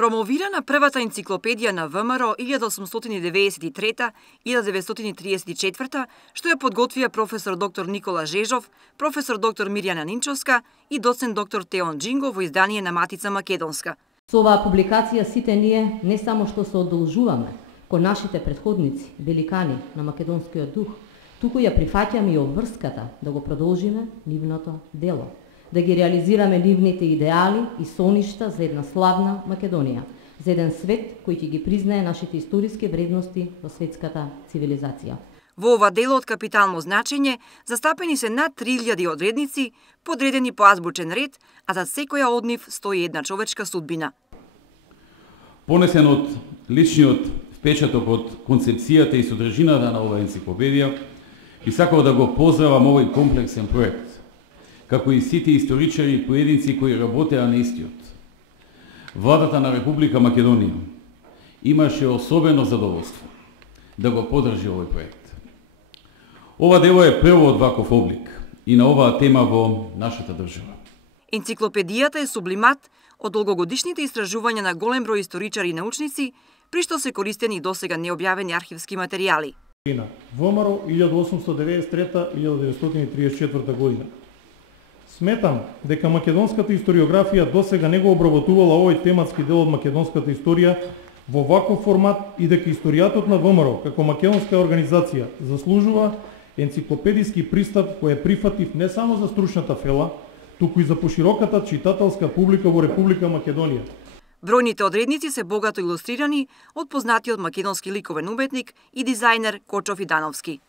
Промовирана првата енциклопедија на ВМРО 1893-1934, што ја подготвија професор доктор Никола Жежов, професор доктор Мирјана Нинчовска и доцент доктор Теон Джинго во издание на Матица Македонска. Со оваа публикација сите ние не само што се одолжуваме кон нашите претходници, великани на македонскиот дух, туку ја прифаќаме и обврската да го продолжиме нивното дело, да ги реализираме нивните идеали и соништа за една славна Македонија, за еден свет кој ќе ги признае нашите историски вредности во светската цивилизација. Во ова дело од капитално значење застапени се над 3000 одредници, подредени по азбучен ред, а за секоја од нив стои една човечка судбина. Понесен од личниот впечаток од концепцијата и содржината на оваа енциклопедија, и сакав да го поздравам овој комплексен проект, како и сите историчари и поединци кои работеа на истиот. Владата на Република Македонија имаше особено задоволство да го поддржи овој проект. Ова дело е прво од ваков облик и на оваа тема во нашата држава. Енциклопедијата е сублимат од долгогодишните истражувања на голем број историчари и научници, при што се користени и досега необјавени архивски материјали. ВМРО 1893-1934 година. Сметам дека македонската историографија досега не го обработувала овој тематски дел од македонската историја во ваков формат и дека историјатот на ВМРО како македонска организација заслужува енциклопедиски пристап кој е прифатлив не само за стручната фела, туку и за пошироката читателска публика во Република Македонија. Бројните одредници се богато илустрирани од познатиот македонски ликовен уметник и дизајнер Кочо Фидановски.